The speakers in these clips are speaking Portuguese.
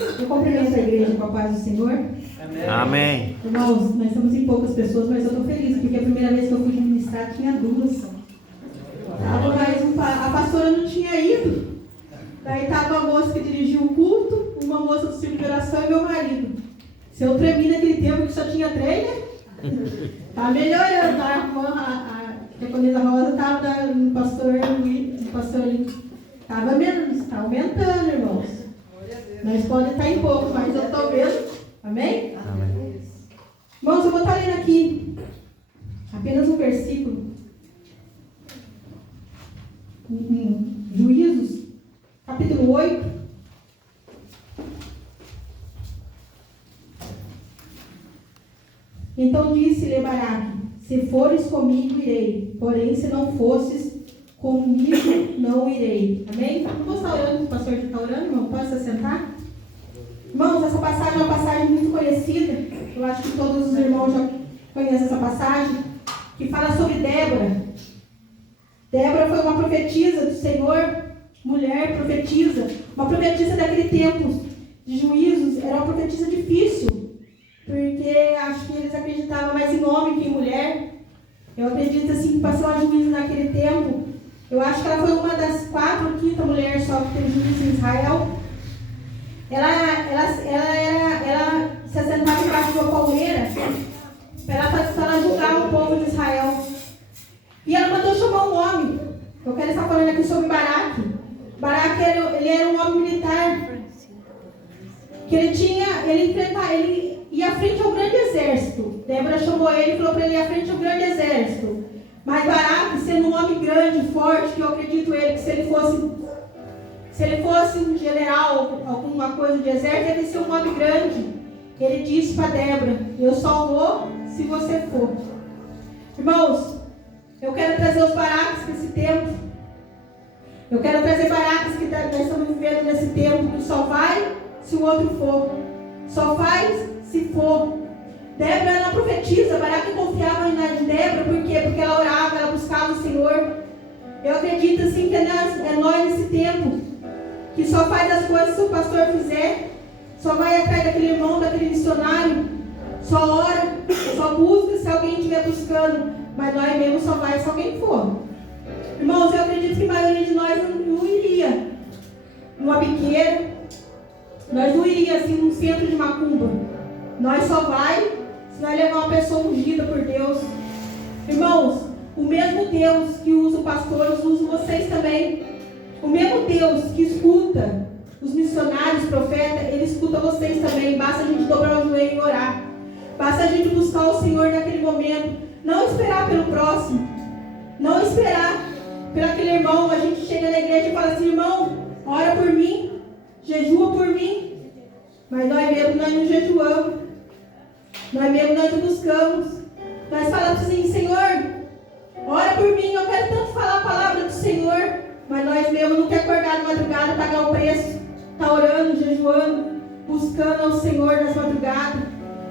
Eu cumprimento a igreja com a paz do Senhor. Amém. Irmãos, nós estamos em poucas pessoas, mas eu estou feliz, porque a primeira vez que eu fui ministrar tinha duas. A pastora não tinha ido. Daí estava a moça que dirigiu o culto, uma moça do círculo de oração e meu marido. Se eu tremi naquele tempo que só tinha três, né? Tá melhorando. A diaconisa Rosa estava no pastor Lino. Estava menos, está aumentando, irmãos. Nós podemos estar em pouco, mas eu estou vendo. Amém? Amém. Irmãos, eu vou estar lendo aqui apenas um versículo. Juízos, capítulo 8. Então disse-lhe Baraque: se fores comigo, irei. Porém, se não fosses comigo, não irei. Amém? Não vou estar orando, o pastor já está orando, irmão. Pode se assentar? Irmãos, essa passagem é uma passagem muito conhecida. Eu acho que todos os irmãos já conhecem essa passagem. Que fala sobre Débora. Débora foi uma profetisa do Senhor. Mulher profetisa. Uma profetisa daquele tempo de juízos. Era uma profetisa difícil. Porque acho que eles acreditavam mais em homem que em mulher. Eu acredito assim que passou a juízo naquele tempo. Eu acho que ela foi uma das 4 ou 5 mulheres só que teve juízo em Israel. Ela se assentava embaixo de uma palmeira para ela julgar o povo de Israel. E ela mandou chamar um homem. Eu quero estar falando aqui sobre Baraque. Baraque ele era um homem militar. Que ele ia à frente ao grande exército. Débora chamou ele e falou para ele ir à frente ao grande exército. Mas Baraque, sendo um homem grande, forte, que eu acredito ele, que se ele fosse um general, alguma coisa de exército, ele ia ser um homem grande. Ele disse para Débora: eu só vou se você for. Irmãos, eu quero trazer os Baraques para esse tempo. Eu quero trazer Baraques que nós estamos vivendo nesse tempo, que só vai se o outro for. Só faz se for. Débora era uma profetisa. Baraque confiava em Débora. Por quê? Porque ela orava, ela buscava o Senhor. Eu acredito assim que é nós nesse tempo que só faz as coisas se o pastor fizer. Só vai atrás daquele irmão, daquele missionário. Só ora, só busca se alguém estiver buscando. Mas nós mesmo só vai se alguém for. Irmãos, eu acredito que a maioria de nós não iria numa biqueira. Nós não iríamos assim num centro de macumba. Nós só vai se nós levar uma pessoa ungida por Deus. Irmãos, o mesmo Deus que usa o pastor, usa vocês também. O mesmo Deus que escuta os missionários, profetas, ele escuta vocês também. Basta a gente dobrar o joelho e orar. Basta a gente buscar o Senhor naquele momento. Não esperar pelo próximo. Não esperar por aquele irmão. A gente chega na igreja e fala assim: irmão, ora por mim. Jejua por mim. Mas nós mesmo nós não jejuamos. Nós mesmo nós não buscamos. Nós falamos assim: Senhor, ora por mim. Eu quero tanto falar a palavra do Senhor. Mas nós mesmo não queremos acordar de madrugada, pagar o preço. Está orando, jejuando, buscando ao Senhor nas madrugadas,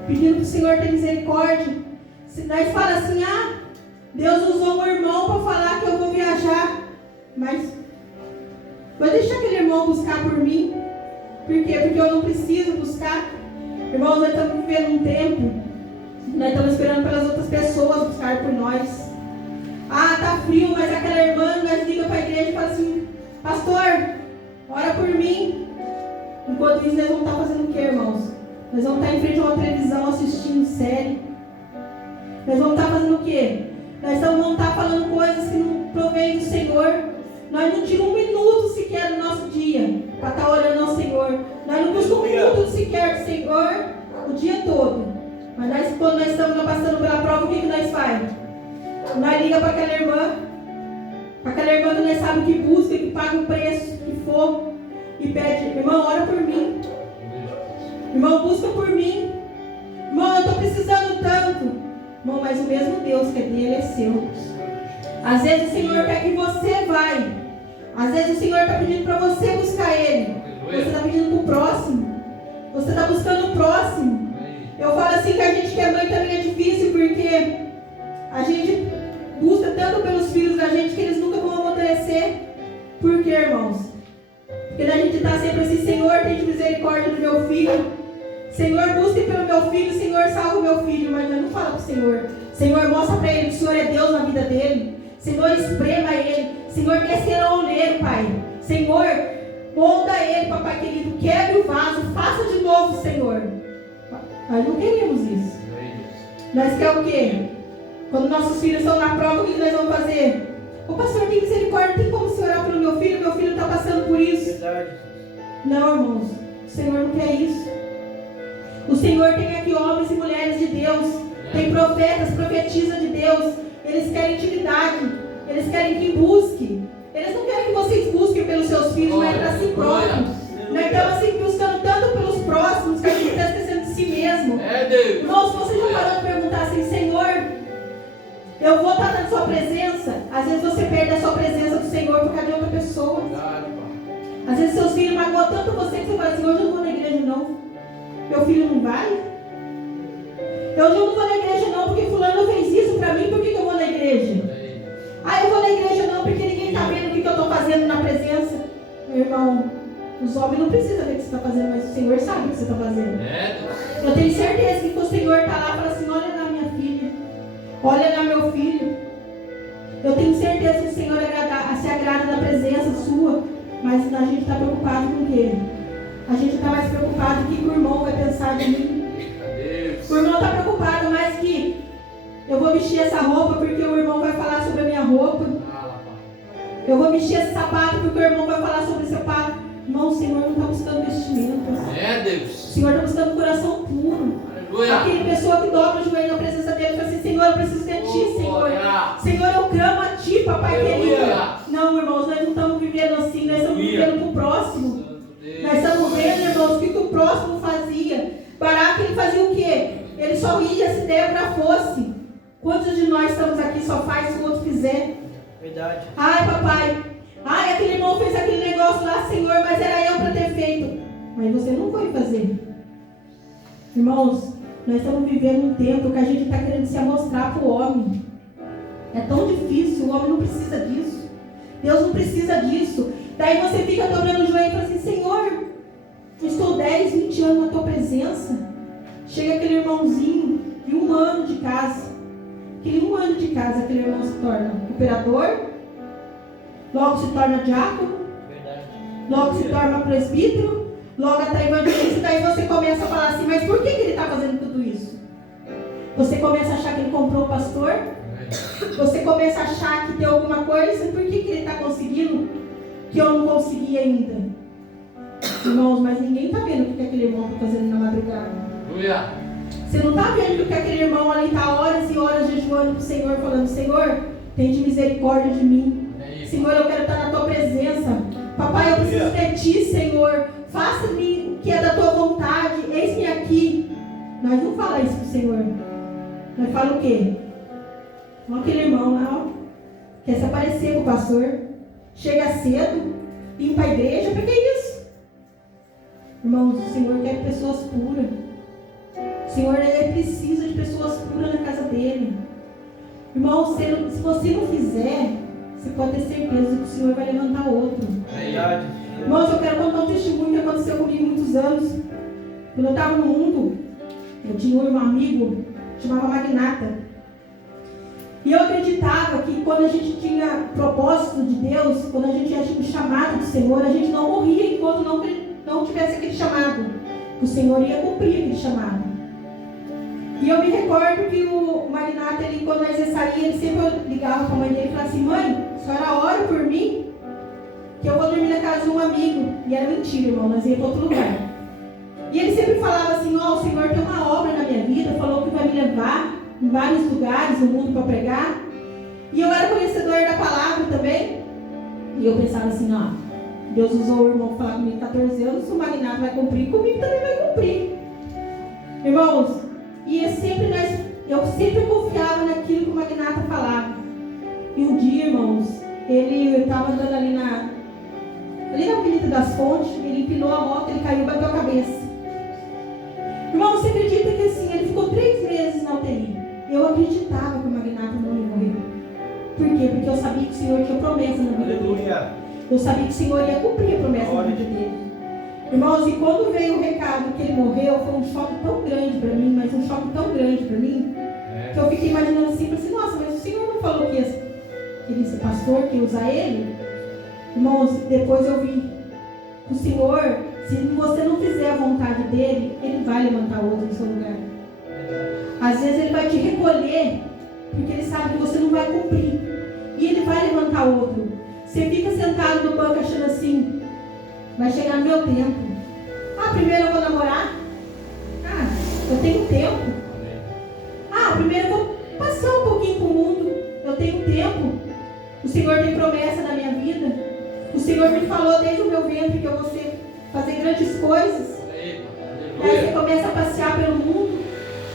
pedindo para o Senhor ter misericórdia. Se nós falamos assim: Deus usou um irmão para falar que eu vou viajar. Mas vou deixar aquele irmão buscar por mim. Por quê? Porque eu não preciso buscar. Irmãos, nós estamos vivendo um tempo, nós estamos esperando pelas outras pessoas buscar por nós. Tá frio, mas aquela irmã, nós liga para a igreja e fala assim: pastor, ora por mim. Enquanto isso, nós vamos estar fazendo o quê, irmãos? Nós vamos estar em frente a uma televisão assistindo série. Nós vamos estar fazendo o quê? Nós vamos estar falando coisas que não provém do Senhor. Nós não tiramos um minuto sequer do nosso dia para estar orando ao Senhor. Nós não buscamos um minuto sequer do Senhor o dia todo. Mas quando nós estamos passando pela prova, o que nós fazemos? Nós ligamos para aquela irmã que nós sabemos que busca, que paga o preço que for, e pede: irmão, ora por mim. Irmão, busca por mim. Irmão, eu estou precisando tanto. Irmão, mas o mesmo Deus que é dele é seu. Às vezes o Senhor quer que você vai. Às vezes o Senhor está pedindo para você buscar Ele. Você está pedindo para o próximo. Você está buscando o próximo. Eu falo assim que a gente que é mãe também é difícil, porque a gente busca tanto pelos filhos da gente que eles nunca vão amadurecer. Por quê, irmãos? Porque a gente está sempre assim, Senhor, tem misericórdia do meu filho. Senhor, busque pelo meu filho, Senhor, salva o meu filho. Mas não fala para o Senhor. Senhor, mostra para ele que o Senhor é Deus na vida dele. Senhor, esprema ele. Senhor, desce ele ao oleiro, Pai. Senhor, molda ele, papai querido. Quebre o vaso, faça de novo, Senhor. Nós não queremos isso. Nós queremos o quê? Quando nossos filhos estão na prova, o que nós vamos fazer? Ô pastor, tem misericórdia, tem como se orar pelo meu filho está passando por isso. Verdade. Não, irmãos, o Senhor não quer isso. O Senhor tem aqui homens e mulheres de Deus, tem profetas, profetisas de Deus. Eles querem intimidade, eles querem que busque. Eles não querem que vocês busquem pelos seus filhos, mas para si próprios. Nós estamos assim buscando tanto pelos próximos que a gente está esquecendo de si mesmo. Irmãos, vocês já pararam de perguntar assim, Senhor, eu vou estar na sua presença? Às vezes você perde a sua presença do Senhor por causa de outra pessoa. Às vezes seus filhos magoam tanto você que você fala assim, hoje eu não vou na igreja não. Meu filho não vai? Eu não vou na igreja não porque fulano fez isso pra mim, por que eu vou na igreja? Ah, eu vou na igreja não porque ninguém está vendo o que eu estou fazendo na presença. Meu irmão, os homens não precisam ver o que você está fazendo, mas o Senhor sabe o que você está fazendo. Eu tenho certeza que o Senhor está lá e fala assim, olha lá minha filha, olha lá meu filho. Eu tenho certeza que o Senhor se agrada da presença sua, mas a gente está preocupado com o quê? A gente está mais preocupado com o que o irmão vai pensar de mim. O irmão está preocupado mais que eu vou vestir essa roupa porque o irmão vai falar sobre a minha roupa. Eu vou vestir esse sapato porque o irmão vai falar sobre esse sapato. Irmão, o Senhor não está buscando vestimentas. O Senhor está buscando um coração puro. Aquela pessoa que dobra o joelho na presença dele e fala assim, Senhor, eu preciso de ti, Senhor. Senhor, eu clamo a ti, papai querido. Não, irmãos, nós não estamos vivendo assim, nós estamos vivendo para o próximo. Nós estamos vendo, irmãos, o que o próximo fazia. Baraque, ele fazia o quê? Ele só ia se Débora fosse. Quantos de nós estamos aqui só faz se o outro fizer? Verdade. Ai, papai. Ai, aquele irmão fez aquele negócio lá, Senhor, mas era eu para ter feito. Mas você não foi fazer. Irmãos, nós estamos vivendo um tempo que a gente está querendo se amostrar para o homem. É tão difícil, o homem não precisa disso. Deus não precisa disso. Daí você fica dobrando o joelho e fala assim, Senhor, eu estou 10, 20 anos na tua presença. Chega aquele irmãozinho de 1 ano de casa. Aquele 1 ano de casa, aquele irmão se torna operador, logo se torna diácono, logo se torna presbítero, logo está evangelista. Daí você começa a falar assim, mas por que ele está fazendo tudo isso? Você começa a achar que ele comprou o pastor? Você começa a achar que tem alguma coisa? Por que ele está conseguindo que eu não consegui ainda? Irmãos, mas ninguém está vendo o que aquele irmão está fazendo na madrugada. Você não está vendo que aquele irmão ali está horas e horas jejuando para o Senhor, falando, Senhor, tem de misericórdia de mim. Senhor, eu quero estar na tua presença. Papai, eu preciso de ti, Senhor. Faça-me o que é da tua vontade. Eis-me aqui. Nós não falamos isso para o Senhor. Nós falamos o quê? Olha aquele irmão lá, ó, quer se aparecer com o pastor. Chega cedo, limpa a igreja. Para que isso? Irmãos, o Senhor quer pessoas puras. O Senhor, ele precisa de pessoas puras na casa dele. Irmão, se você não fizer, você pode ter certeza que o Senhor vai levantar outro. Verdade. Irmãos, eu quero contar um testemunho que aconteceu comigo há muitos anos. Quando eu estava no mundo, eu tinha um amigo, chamava Magnata. E eu acreditava que quando a gente tinha propósito de Deus, quando a gente já tinha o chamado do Senhor, a gente não morria enquanto não tivesse aquele chamado. O Senhor ia cumprir aquele chamado. E eu me recordo que o Magnata, ele, quando nós ia sair, ele sempre ligava para a mãe dele e falava assim, mãe, a senhora ora por mim, que eu vou dormir na casa de um amigo. E era mentira, irmão, nós íamos para outro lugar. E ele sempre falava assim, ó, o Senhor tem uma obra na minha vida, falou que vai me levar em vários lugares no mundo para pregar. E eu era conhecedor da palavra também. E eu pensava assim, ó, Deus usou o irmão para falar comigo 14 anos, o Magnata vai cumprir, comigo também vai cumprir. Irmãos, e eu sempre confiava naquilo que o Magnata falava. E um dia, irmãos, ele estava andando ali na Avenida das Fontes, ele empinou a moto, ele caiu e bateu a cabeça. Irmão, você acredita que assim, ele ficou 3 meses na UTI? Eu acreditava que o Magnata não ia morrer. Por quê? Porque eu sabia que o Senhor tinha promessa na vida dele. Eu sabia que o Senhor ia cumprir a promessa da vida dele. Irmãos, e quando veio o recado que ele morreu, foi um choque tão grande para mim, mas um choque tão grande para mim, que eu fiquei imaginando assim, falei assim, nossa, mas o Senhor não falou que ele ia ser pastor, que ia usar ele? Irmãos, depois eu vi o Senhor, se você não fizer a vontade dele, ele vai levantar outro no seu lugar. Às vezes ele vai te recolher, porque ele sabe que você não vai cumprir. E ele vai levantar outro. Você fica sentado no banco achando assim, vai chegar no meu tempo. Primeiro eu vou namorar. Eu tenho tempo. Primeiro eu vou passar um pouquinho pro mundo. Eu tenho tempo. O Senhor tem promessa na minha vida. O Senhor me falou desde o meu ventre que eu vou fazer grandes coisas. Aí você começa a passear pelo mundo,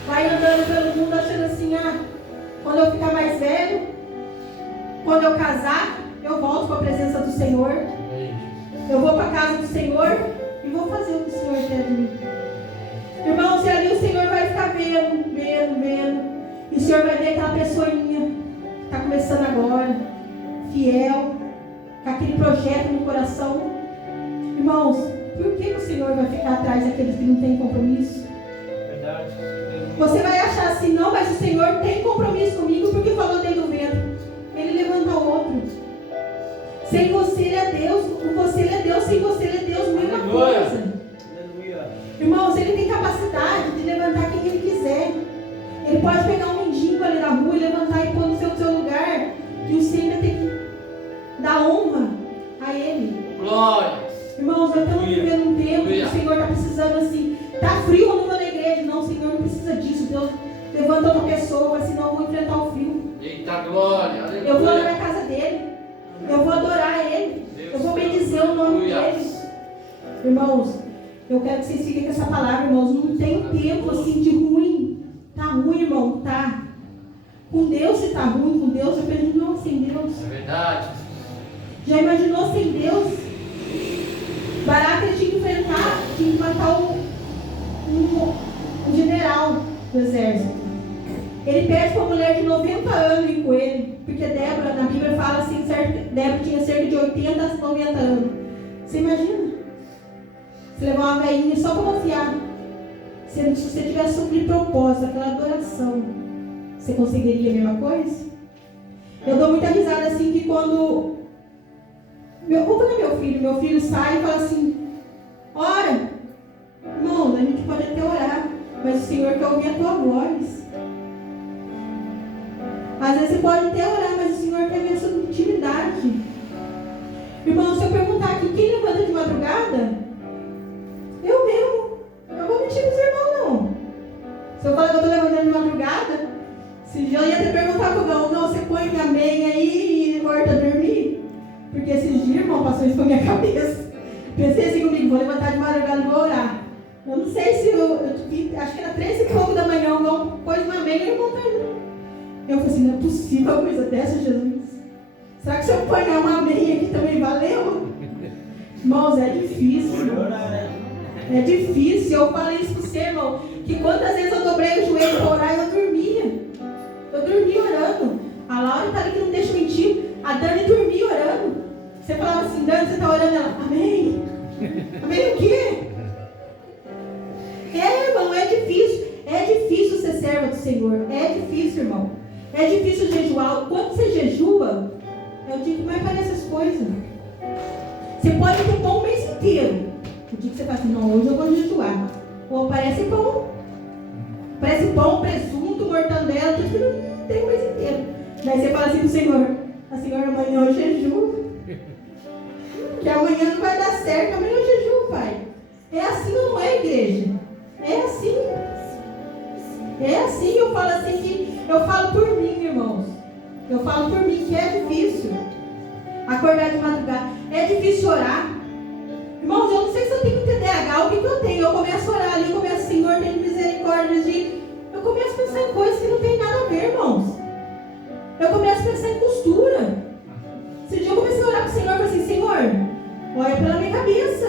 vai andando pelo mundo achando assim, quando eu ficar mais velho, quando eu casar, eu volto para a presença do Senhor. Eu vou para a casa do Senhor e vou fazer o que o Senhor quer de mim. Irmãos, e ali o Senhor vai ficar vendo. E o Senhor vai ver aquela pessoinha que está começando agora, fiel, com aquele projeto no coração. Irmãos, por que o Senhor vai ficar atrás daqueles que não têm compromisso? Verdade. Você vai achar assim, não, mas o Senhor tem compromisso comigo porque falou dentro do vento. Ele levanta o outro. Sem você ele é Deus, com você ele é Deus, sem você ele é Deus, mesma coisa. Irmãos, ele tem capacidade de levantar quem ele quiser. Ele pode pegar um mendigo ali na rua e levantar e pôr no seu lugar. E o Senhor tem que dar honra a ele. Glória. Irmãos, nós estamos vivendo um tempo que o Senhor está precisando assim. Está frio, eu não vou na igreja. Não, o Senhor não precisa disso. Deus levanta outra pessoa, senão eu vou enfrentar o frio. Eita glória. Aleluia. Eu vou lá na casa dele. Eu vou adorar ele. Eu vou bendizer o nome dele. Irmãos, eu quero que vocês fiquem com essa palavra, irmãos. Não tem tempo assim de ruim. Tá ruim, irmão, tá. Com Deus, se tá ruim, com Deus, eu penso, não, sem Deus. É verdade. Já imaginou sem Deus? Baraca tinha que matar um general do exército. Ele pede para uma mulher de 90 anos ir com ele, porque Débora, na Bíblia fala assim, Débora tinha cerca de 80 a 90 anos. Você imagina? Você levar uma velhinha só para confiar. Se você tivesse um propósito, aquela adoração, você conseguiria a mesma coisa? Eu dou muita risada assim que quando meu filho sai e fala assim, ora, irmão, a gente pode até orar, mas o Senhor quer ouvir a tua voz. Às vezes você pode até orar, mas o Senhor quer ver a sua intimidade. Irmão, se eu perguntar aqui, quem levanta de madrugada? Eu mesmo. Eu vou mentir pros irmãos, não. Se eu falar que eu estou levantando de madrugada, esse dia eu ia até perguntar pro Gão, não, você põe minha meia aí e volta a dormir? Porque esses dias, irmão, passou isso na minha cabeça. Pensei assim comigo, vou levantar de madrugada e vou orar. Eu não sei se acho que era 3 e pouco da manhã, o Gão pôs uma meia e eu voltei. Eu falei assim, não é possível uma coisa dessa, Jesus. Será que se eu apanhar uma meia aqui também valeu? Irmãos, é difícil. É difícil. Eu falei isso para você, irmão, que quantas vezes eu dobrei o joelho para orar e eu dormia. Eu dormia orando. A Laura está ali que não deixa mentir. A Dani dormia orando. Você falava assim, Dani, você está orando? Ela, amém. Amém o quê? Irmão, é difícil. É difícil ser serva do Senhor. É difícil, irmão. É difícil jejuar. Quando você jejua, eu digo, como é que parece as coisas? Você pode ter pão o mês inteiro. O dia que você fala assim, não, hoje eu vou jejuar. Ou parece pão. Parece pão, presunto, mortandela, tudo que não tem o mês inteiro. Daí você fala assim pro Senhor, Senhor, amanhã eu jejuo. Que amanhã não vai dar certo, amanhã eu jejuo, Pai. É assim ou não é, igreja? É assim. É assim, eu falo assim que eu falo por mim, irmãos. Eu falo por mim que é difícil acordar de madrugada. É difícil orar. Irmãos, eu não sei se eu tenho TDAH, o que eu tenho? Eu começo a orar ali, eu começo, Senhor, tem misericórdia de... Eu começo a pensar em coisas que não tem nada a ver, irmãos. Eu começo a pensar em costura. Esse dia eu comecei a orar para o Senhor e falei assim, Senhor, olha pela minha cabeça.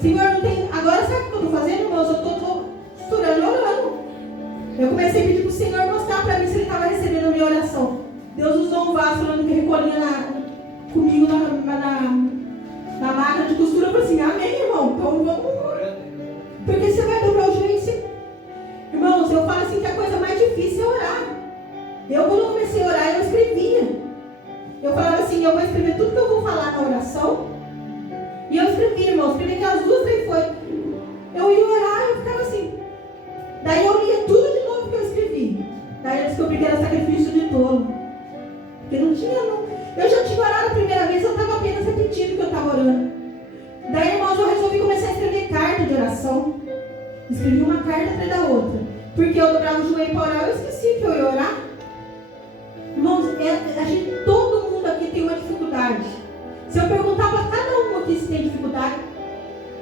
Senhor, não tem... Agora sabe o que eu estou fazendo, irmãos? Eu estou costurando e orando. Eu comecei a pedir para o Senhor mostrar para mim se Ele estava recebendo a minha oração. Deus usou um vaso falando que recolhia comigo na lá na máquina de costura, eu falei assim, amém, irmão, então vamos. Porque você vai dobrar o joelho. Irmãos, eu falo assim que a coisa mais difícil é orar. Eu, quando eu comecei a orar, eu escrevia. Eu falava assim, eu vou escrever tudo que eu vou falar na oração. E eu escrevi, irmão, escrevi aquelas 2, 3 folhas. Eu ia orar e eu ficava assim. Daí eu lia tudo de novo que eu escrevi. Daí eu descobri que era sacrifício de tolo. Porque não tinha, não. Eu já tinha orado a primeira vez, eu estava apenas repetindo o que eu estava orando. Daí, irmãos, eu resolvi começar a escrever carta de oração. Escrevi uma carta atrás da outra. Porque eu dobrava o joelho para orar, eu esqueci que eu ia orar. Irmãos, todo mundo aqui tem uma dificuldade. Se eu perguntar para cada um aqui se tem dificuldade,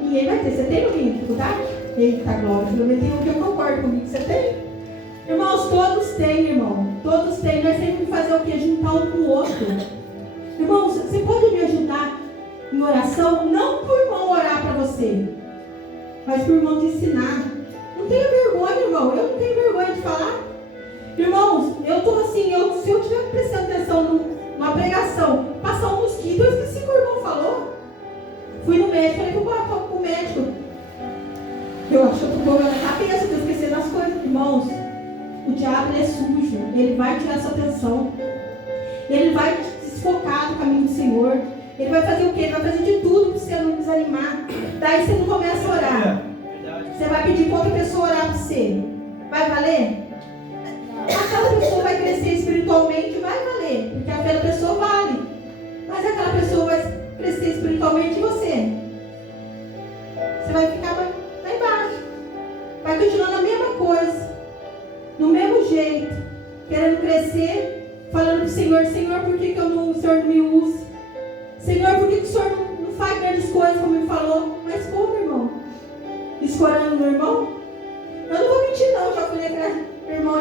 ninguém vai ter. Você tem alguém dificuldade? Eita, glória. Pelo menos tem um que eu concordo comigo. Você tem? Irmãos, todos têm, irmão. Todos têm. Nós temos que fazer o quê? Juntar um com o outro. Irmãos, você pode me ajudar em oração? Não por irmão orar para você, mas por irmão te ensinar. Não tenha vergonha, irmão. Eu não tenho vergonha de falar. Irmãos, eu estou assim, se eu estiver prestando atenção numa pregação, passar um mosquito, eu esqueci o que o irmão falou. Fui no médico, falei para o médico. Eu acho que eu estou com na cabeça, estou esquecendo as coisas. Irmãos, o diabo ele é sujo, ele vai tirar sua atenção. Ele vai te desfocar do caminho do Senhor. Ele vai fazer o quê? Ele vai fazer de tudo para você não desanimar. Daí você não começa a orar. Você vai pedir para outra pessoa orar para você. Vai valer? Aquela pessoa vai crescer espiritualmente, vai valer. Porque aquela pessoa vale. Mas aquela pessoa vai crescer espiritualmente e você? Você vai ficar lá embaixo. Vai continuar a mesma coisa. No mesmo jeito. Querendo crescer. Falando para o Senhor, Senhor, por que o Senhor não me usa? Senhor, por que o Senhor não faz grandes coisas como Ele falou? Mas como, irmão? Escorando no irmão? Eu não vou mentir não, já fui na igreja do irmão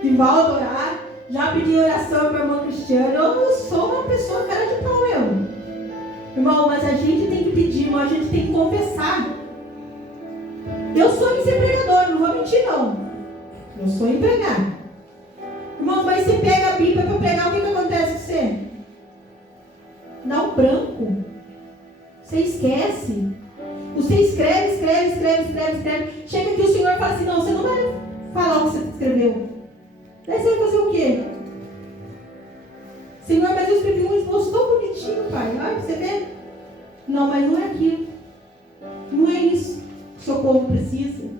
de Valdo orar, já pedi oração para o irmão Cristiano. Eu sou uma pessoa cara de pau mesmo. Irmão, mas a gente tem que pedir, irmão, a gente tem que confessar. Eu sonho em ser pregador, não vou mentir não. Eu sonho em pregar. Irmão, mas você pega a Bíblia para pregar, o que acontece com você? Dá um branco. Você esquece. Você escreve. Chega aqui o Senhor fala assim, não, você não vai falar o que você escreveu. Daí você vai fazer o quê? Senhor, mas eu escrevi um esboço tão bonitinho, pai. Olha, você vê? Não, mas não é aquilo. Não é isso que o seu povo precisa.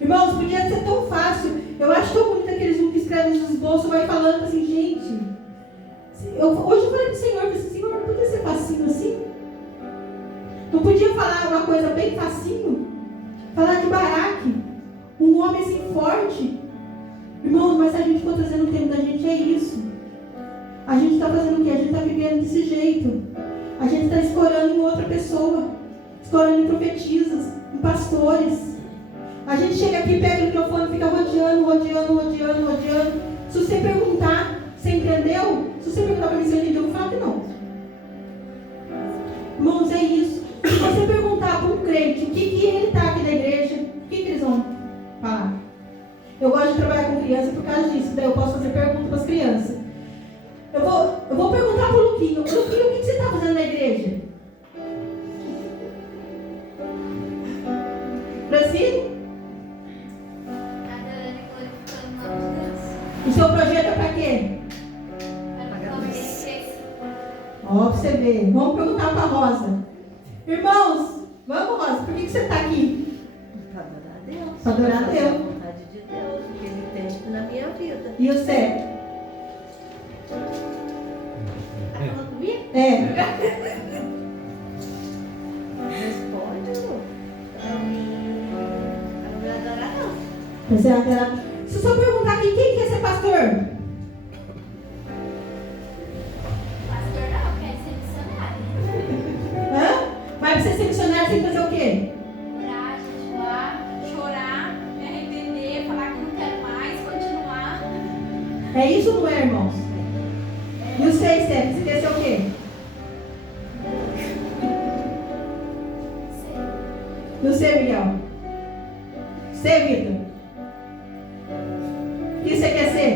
Irmãos, podia ser tão fácil. Eu acho tão bonito aqueles que escrevem os esboços, vai falando assim, gente. Hoje eu falei para o Senhor, Senhor, não podia ser facinho assim? Não podia falar uma coisa bem facinho? Falar de Baraque, um homem assim forte. Irmãos, mas a gente ficou trazendo o tempo da gente, é isso. A gente está fazendo o quê? A gente está vivendo desse jeito. A gente está escorando em outra pessoa. Escorando em profetisas, em pastores. A gente chega aqui, pega o microfone e fica rodeando. Se você perguntar, você entendeu? Se você perguntar para mim se eu entendi, eu vou falar que não. Irmãos, é isso. Se você perguntar para um crente o que ele está aqui na igreja, o que eles vão falar? Eu gosto de trabalhar com criança por causa disso. Daí eu posso fazer perguntas para as crianças. Eu vou perguntar para o Luquinho. Luquinho, o que você está fazendo na igreja? Francine? O seu projeto é para quê? Ó, pra você ver. Vamos perguntar para a Rosa. Irmãos, vamos, Rosa, por que você está aqui? Para adorar a Deus. Para adorar a Deus. A vontade de Deus, o que Ele tem na minha vida. E você? Tá falando comigo? É. Responde, para mim adorar a Deus. Você vai adorar. Se eu só perguntar aqui, quem quer ser pastor? Mas pra você ser missionário, você tem que fazer o quê? Orar, jejuar, chorar, me arrepender, falar que não quero mais, continuar. É isso ou não é, irmãos? E o 6, Steph, você quer ser o quê? E o C, Miguel? C, Vitor? O que você quer ser?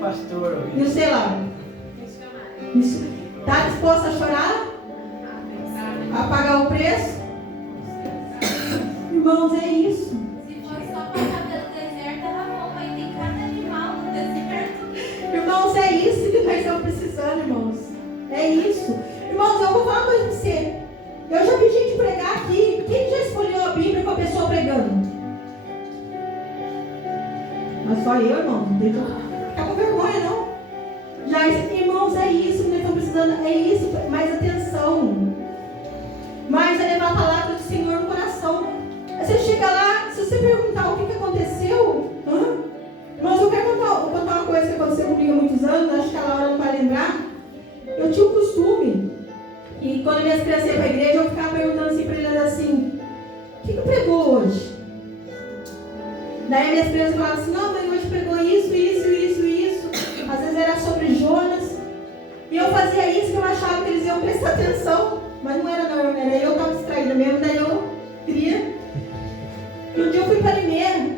Pastor. E o C, Laura? Missionário. Está disposta a chorar? A pagar o preço? Irmãos, é isso. Se for só passar pelo deserto, era bom, mas tem cada animal no deserto. Irmãos, é isso que nós estamos precisando, irmãos. É isso. Irmãos, eu vou falar uma coisa para você. Eu já vi gente pregar aqui. Quem já escolheu a Bíblia com a pessoa pregando? Mas só eu, irmão. Não tem que ficar com vergonha, não. Já, irmãos, é isso que nós estamos precisando. É isso. Mais atenção. Mais é levar a palavra do Senhor no coração. Você chega lá, se você perguntar o que aconteceu, irmãos, eu quero contar uma coisa que aconteceu comigo há muitos anos. Acho que a Laura não vai lembrar. Eu tinha um costume. E quando minhas crianças iam para a igreja, eu ficava perguntando assim para eles assim: o que pregou hoje? Daí minhas crianças falavam assim: não, mãe, hoje pregou isso, isso, isso, isso. Às vezes era sobre Jonas. E eu fazia isso que eu achava que eles iam prestar atenção. Mas não era não, era eu que estava distraída mesmo. Daí eu queria. E um dia eu fui para Limeira.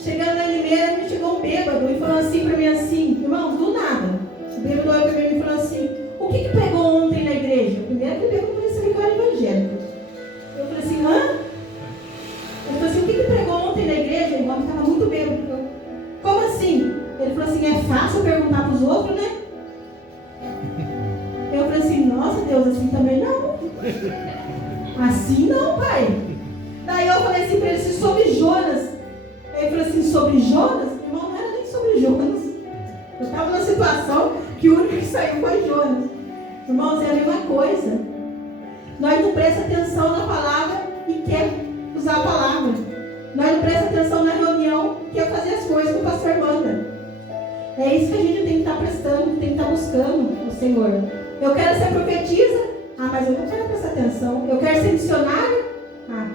Chegando na Limeira, me chegou um bêbado e falou assim para mim assim: irmãos, do nada. O bêbado olhou para mim e falou assim: o que pregou ontem na igreja? Primeiro que o bêbado não sabia que eu era evangélico. Eu falei assim: hã? Ele falou assim: o que pregou ontem na igreja? O homem estava muito bêbado. Como assim? Ele falou assim: é fácil perguntar para os outros, né? Eu falei assim: nossa Deus, assim também não. Assim não, pai. Daí eu falei assim para ele assim, sobre Jonas. Ele falou assim: sobre Jonas? Irmão, não era nem sobre Jonas. Eu estava numa situação que o único que saiu foi Jonas. Irmãos, é a mesma coisa. Nós não prestamos atenção na palavra e quer usar a palavra. Nós não prestamos atenção na reunião e quer fazer as coisas que o pastor manda. É isso que a gente tem que estar prestando, tem que estar buscando o Senhor. Eu quero ser profetisa. Ah, mas eu não quero prestar atenção. Eu quero ser missionário. Ah.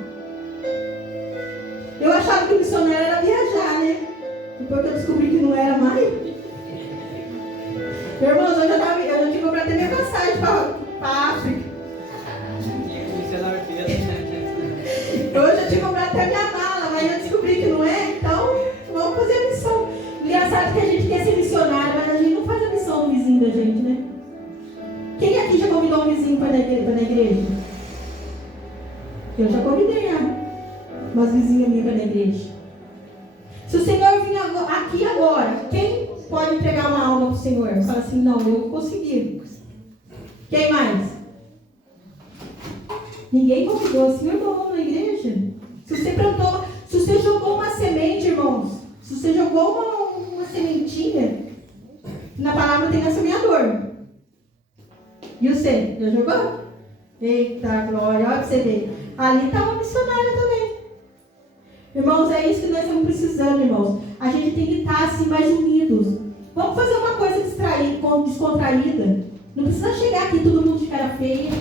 Eu achava que o missionário era viajar, né? Depois que eu descobri que não era mais. Irmãos, eu já tinha que comprar até minha passagem para a África. Eu já tinha que comprar até minha mala, mas eu descobri que não é, então vamos fazer a missão. Engraçado que a gente quer ser missionário, mas a gente não faz a missão do vizinho da gente, né? Quem aqui já convidou um vizinho para ir na igreja? Eu já convidei umas vizinhas minhas para ir na igreja. Se o Senhor vir aqui agora, quem pode entregar uma alma para o Senhor? Fala assim: não, eu consegui. Quem mais? Ninguém convidou assim, irmão, na igreja. Se você jogou uma semente, irmãos, se você jogou uma sementinha, na palavra tem a semeador. E você? Já jogou? Eita glória, olha para você ver. Ali está uma missionária também. Irmãos, é isso que nós estamos precisando, irmãos. A gente tem que estar assim mais unidos. Vamos fazer uma coisa descontraída. Não precisa chegar aqui todo mundo de cara feia,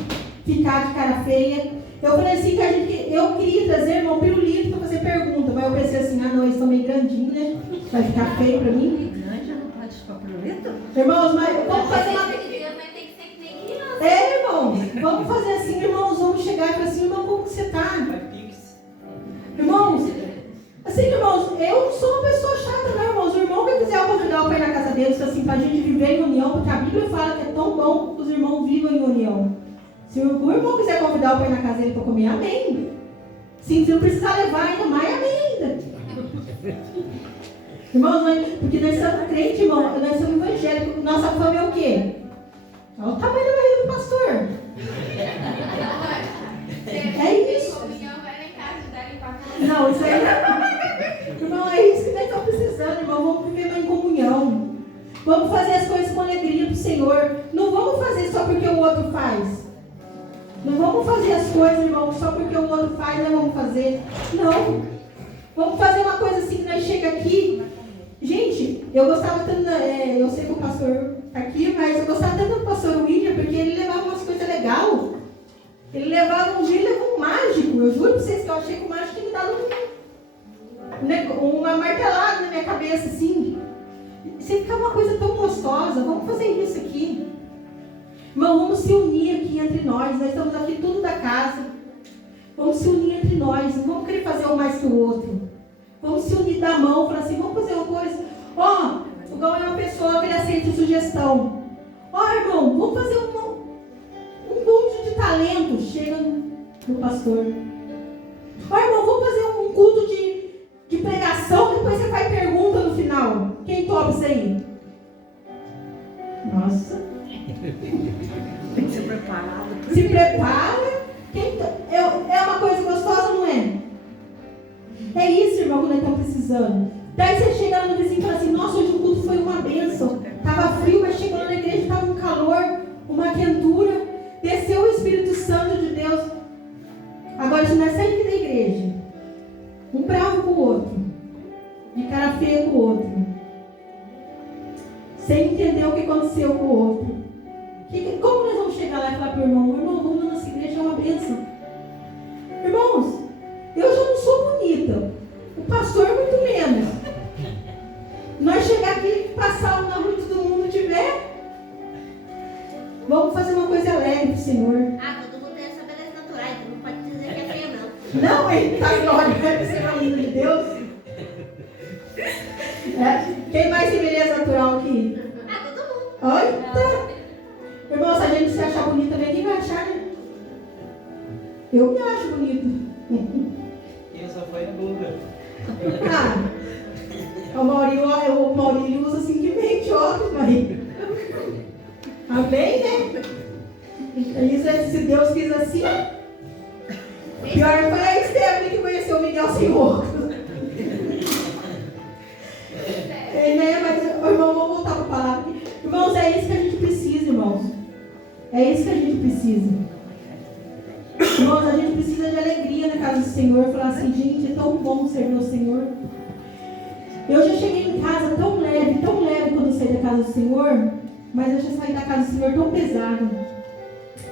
ficar de cara feia. Eu falei assim que eu queria trazer, irmão, pirulito para fazer pergunta, mas eu pensei assim: ah não, eles estão meio grandinhos, né? Vai ficar feio para mim. Grande, não pode ficar pirulito? Irmãos, mas vamos fazer uma... Mas tem que ser que nem criança. É, irmãos, vamos fazer assim, irmãos, vamos chegar e falar assim: irmão, como que você está? Irmãos, assim, irmãos, eu não sou uma pessoa chata, não, irmãos. O irmão que quiser convidar o pai na casa deles, assim, para a gente viver em união, porque a Bíblia fala que é tão bom que os irmãos vivam em união. Se o irmão quiser convidar o pai na casa dele para comer, amém. Sim, se não precisar levar ainda mais, amém ainda. Irmãos, porque nós somos crentes, irmão, nós somos evangélicos. Nossa fama é o quê? Olha o tamanho da barriga do pastor. É isso. Não, isso aí. Irmão, é isso que nós estamos precisando, irmão. Vamos viver em comunhão. Vamos fazer as coisas com alegria para o Senhor. Não vamos fazer só porque o outro faz. Não vamos fazer as coisas, irmão, só porque o outro faz, nós vamos fazer. Não. Vamos fazer uma coisa assim que nós chegamos aqui. Gente, eu gostava tanto, eu sei que o pastor está aqui, mas eu gostava tanto do pastor William, porque ele levava umas coisas legais. Ele levava um dia, ele levou um mágico. Eu juro para vocês que eu achei que o mágico tinha me dado uma martelada na minha cabeça, assim. Você fica uma coisa tão gostosa, vamos fazer isso aqui. Irmão, vamos se unir aqui entre nós estamos aqui tudo da casa. Vamos se unir entre nós, não vamos querer fazer um mais que o outro. Vamos se unir da mão, falar assim: vamos fazer uma coisa. O Gão é uma pessoa que ele aceita sugestão. Irmão, vamos fazer talento, chega no pastor. Ó, irmão, vamos fazer um culto de pregação, depois você faz pergunta no final. Quem topa isso aí? Nossa. Tem que ser preparado. Se prepara. É uma coisa gostosa, não é? É isso, irmão, que nós estamos precisando. Daí você chega lá no vizinho e fala assim: nossa, hoje o culto foi uma bênção. Estava frio, mas chegou lá na igreja, estava um calor, uma quentura. Desceu o Espírito Santo de Deus. Agora, se nós saímos da igreja, um bravo com o outro, de cara feia com o outro, sem entender o que aconteceu com o outro, como nós vamos chegar lá e falar para o irmão: irmão, vamos na nossa igreja, é uma bênção. Irmãos, eu já não sou bonita, o pastor muito menos. Nós chegar aqui e passar na rua e todo mundo tiver, vamos fazer uma coisa alegre para o Senhor. Todo mundo tem essa beleza natural, então não pode dizer que é feio, não. Não, ele está glória, vai ser uma linda de Deus. Quem mais tem beleza natural aqui? Todo mundo. Olha, irmão, se a gente se achar bonita também, quem vai achar, né? Eu me acho bonita. Quem só foi a dúvida. O Maurílio usa assim que meio de óculos, mas... Amém, né? Isso, se Deus quis assim... Pior foi a Stephanie que conheceu o Miguel sem óculos. Mas, irmão, vamos voltar para a palavra aqui. Irmãos, é isso que a gente precisa, irmãos. É isso que a gente precisa. Irmãos, a gente precisa de alegria na casa do Senhor. Falar assim: gente, é tão bom servir o Senhor. Eu já cheguei em casa tão leve quando eu saí da casa do Senhor. Mas eu já saí da casa do Senhor tão pesado,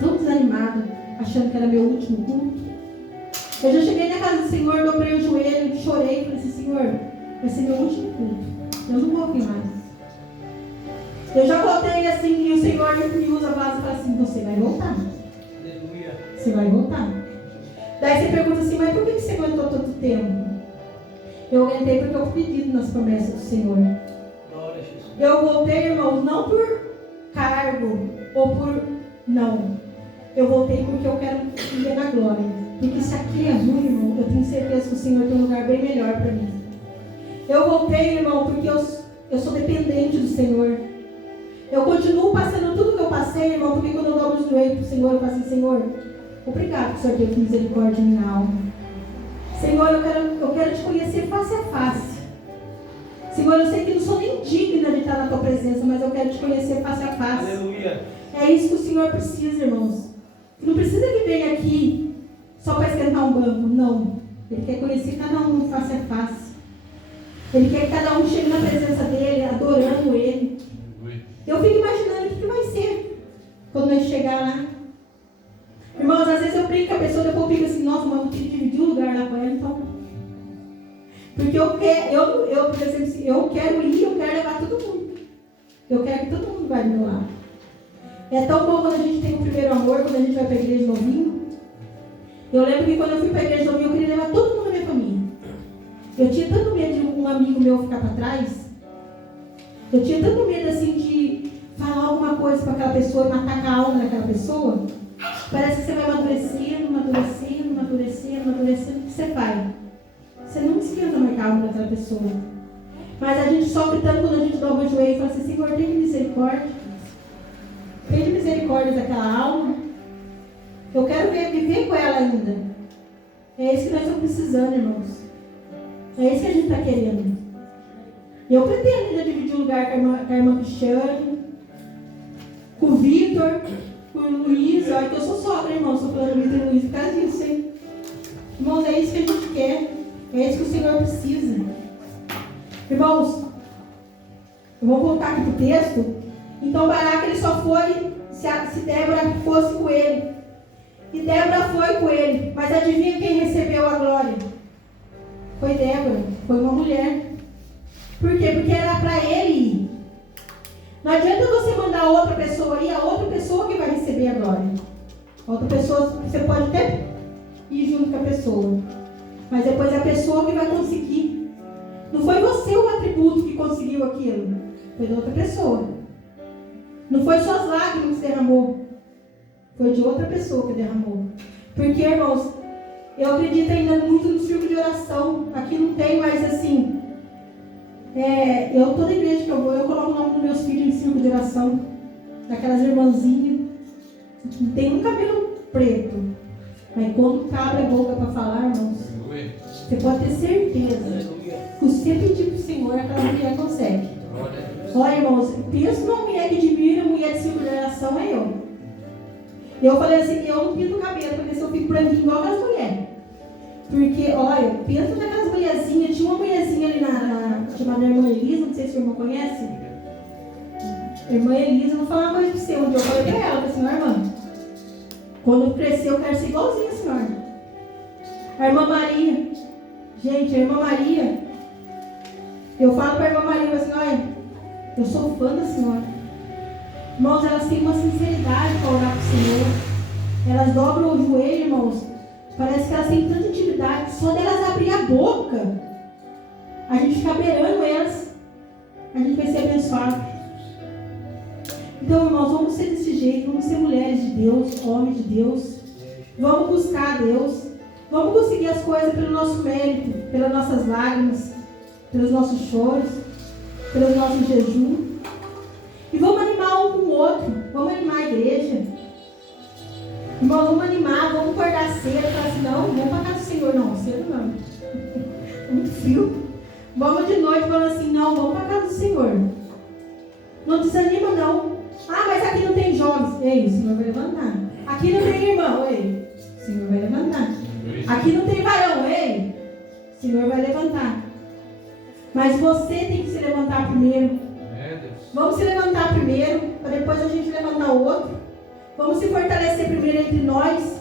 tão desanimado, achando que era meu último culto. Eu já cheguei na casa do Senhor, dobrei o joelho, chorei e falei assim: Senhor, vai ser meu último culto. Eu não vou vir mais. Eu já voltei assim e o Senhor me usa a base e fala assim: você vai voltar. Aleluia. Você vai voltar. Daí você pergunta assim: mas por que você aguentou tanto tempo? Eu aguentei porque eu acredito nas promessas do Senhor. Glória a Jesus. Eu voltei, irmãos, não por cargo ou por... Não. Eu voltei porque eu quero viver na glória. Porque se aqui é ruim, irmão, eu tenho certeza que o Senhor tem um lugar bem melhor para mim. Eu voltei, irmão, porque eu sou dependente do Senhor. Eu continuo passando tudo que eu passei, irmão, porque quando eu dobro os joelhos para o Senhor, eu falo assim: Senhor, obrigado por o Senhor ter misericórdia em minha alma. Senhor, eu quero te conhecer face a face. Senhor, eu sei que não sou nem digna de estar na tua presença, mas eu quero te conhecer face a face. Aleluia. É isso que o Senhor precisa, irmãos. Não precisa que venha aqui só para esquentar um banco, não. Ele quer conhecer cada um face a face. Ele quer que cada um chegue na presença dele, adorando ele. Eu fico imaginando o que vai ser quando nós chegar lá. Irmãos, às vezes eu brinco com a pessoa, depois eu fico assim: nossa, mas eu queria dividir um lugar lá com ela, então. Porque por exemplo, eu quero ir, eu quero levar todo mundo. Eu quero que todo mundo vá do meu lado. É tão bom quando a gente tem o primeiro amor, quando a gente vai para a igreja novinho. Eu lembro que quando eu fui para a igreja novinho, eu queria levar todo mundo da minha família. Eu tinha tanto medo de um amigo meu ficar para trás. Eu tinha tanto medo assim de falar alguma coisa para aquela pessoa e matar a alma daquela pessoa. Parece que você vai amadurecendo, você vai. Você não esquenta mais a alma daquela pessoa. Mas a gente sofre tanto quando a gente dobra o joelho e fala assim: Senhor, tem misericórdia. Tem misericórdia daquela alma. Eu quero viver com ela ainda. É isso que nós estamos precisando, irmãos. É isso que a gente está querendo. E eu pretendo ainda dividir o lugar com a irmã Cristiane, com o Vitor, com o Luiz. Olha que eu sou sogra, irmão. Estou falando Vitor e Luiz por causa disso, hein? Irmãos, é isso que a gente quer. É isso que o Senhor precisa. Irmãos, vamos voltar aqui para o texto. Então Baraque, ele só foi se Débora fosse com ele. E Débora foi com ele. Mas adivinha quem recebeu a glória? Foi Débora. Foi uma mulher. Por quê? Porque era para ele ir. Não adianta você mandar outra pessoa ir, a outra pessoa que vai receber a glória. Outra pessoa, você pode até ir junto com a pessoa. Mas depois é a pessoa que vai conseguir. Não foi você o atributo que conseguiu aquilo. Foi da outra pessoa. Não foi suas lágrimas que derramou. Foi de outra pessoa que derramou. Porque, irmãos, eu acredito ainda muito no círculo de oração. Aqui não tem mais assim. Toda igreja que eu vou, eu coloco o nome dos meus filhos em círculo de oração. Daquelas irmãzinhas. Não tem um cabelo preto. Mas quando abre a boca para falar, irmãos, você pode ter certeza que você pedir para o Senhor, aquela mulher consegue. Olha, irmãos, pensa numa mulher que admira, mulher de círculo de oração, é eu. Eu falei assim, eu não pinto o cabelo, porque se eu fico branquinho igual aquelas mulheres. Porque, olha, pensa naquelas mulherzinhas, tinha uma mulherzinha ali chamada Irmã Elisa, não sei se a irmã conhece. Irmã Elisa, eu vou falar uma coisa para você, onde eu falei para ela, assim, irmã, quando eu crescer eu quero ser igualzinha a senhora. A irmã Maria, gente, a irmã Maria, eu falo para a irmã Maria, assim, olha, eu sou fã da senhora. Irmãos, elas têm uma sinceridade para orar para o Senhor. Elas dobram o joelho, irmãos. Parece que elas têm tanta intimidade. Só delas abrir a boca, a gente fica beirando elas, a gente vai ser abençoado. Então, irmãos, vamos ser desse jeito. Vamos ser mulheres de Deus, homens de Deus. Vamos buscar a Deus. Vamos conseguir as coisas pelo nosso mérito, pelas nossas lágrimas, pelos nossos choros, pelos nossos jejuns. E vamos animar um com o outro. Vamos animar a igreja. Irmão, vamos animar, vamos acordar cedo. Falar assim, não, vamos para casa do Senhor. Não, cedo não. É muito frio. Vamos de noite falando assim, não, vamos para casa do Senhor. Não desanima não. Ah, mas aqui não tem jovens. Ei, o Senhor vai levantar. Aqui não tem irmão. Ei, o Senhor vai levantar. Aqui não tem varão. Ei, o Senhor vai levantar. Mas você tem que se levantar primeiro. Vamos se levantar primeiro, para depois a gente levantar o outro. Vamos se fortalecer primeiro entre nós,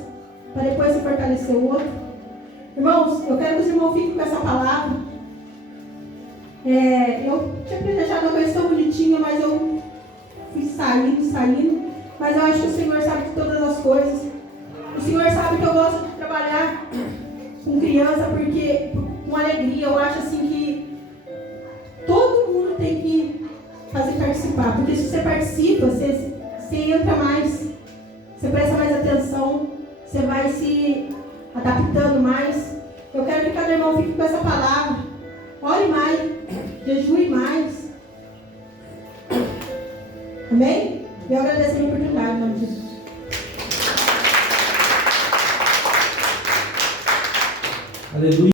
para depois se fortalecer o outro. Irmãos, eu quero que os irmãos fiquem com essa palavra. Eu tinha planejado uma coisa tão bonitinha, mas eu fui saindo. Mas eu acho que o Senhor sabe de todas as coisas. O Senhor sabe que eu gosto de trabalhar com criança, porque com alegria. Eu acho assim que todo mundo tem que fazer participar, porque se você participa, você entra mais, você presta mais atenção, você vai se adaptando mais. Eu quero que cada irmão fique com essa palavra. Ore mais, jejue mais. Amém? Eu agradeço a minha oportunidade, em nome de Jesus. Aleluia.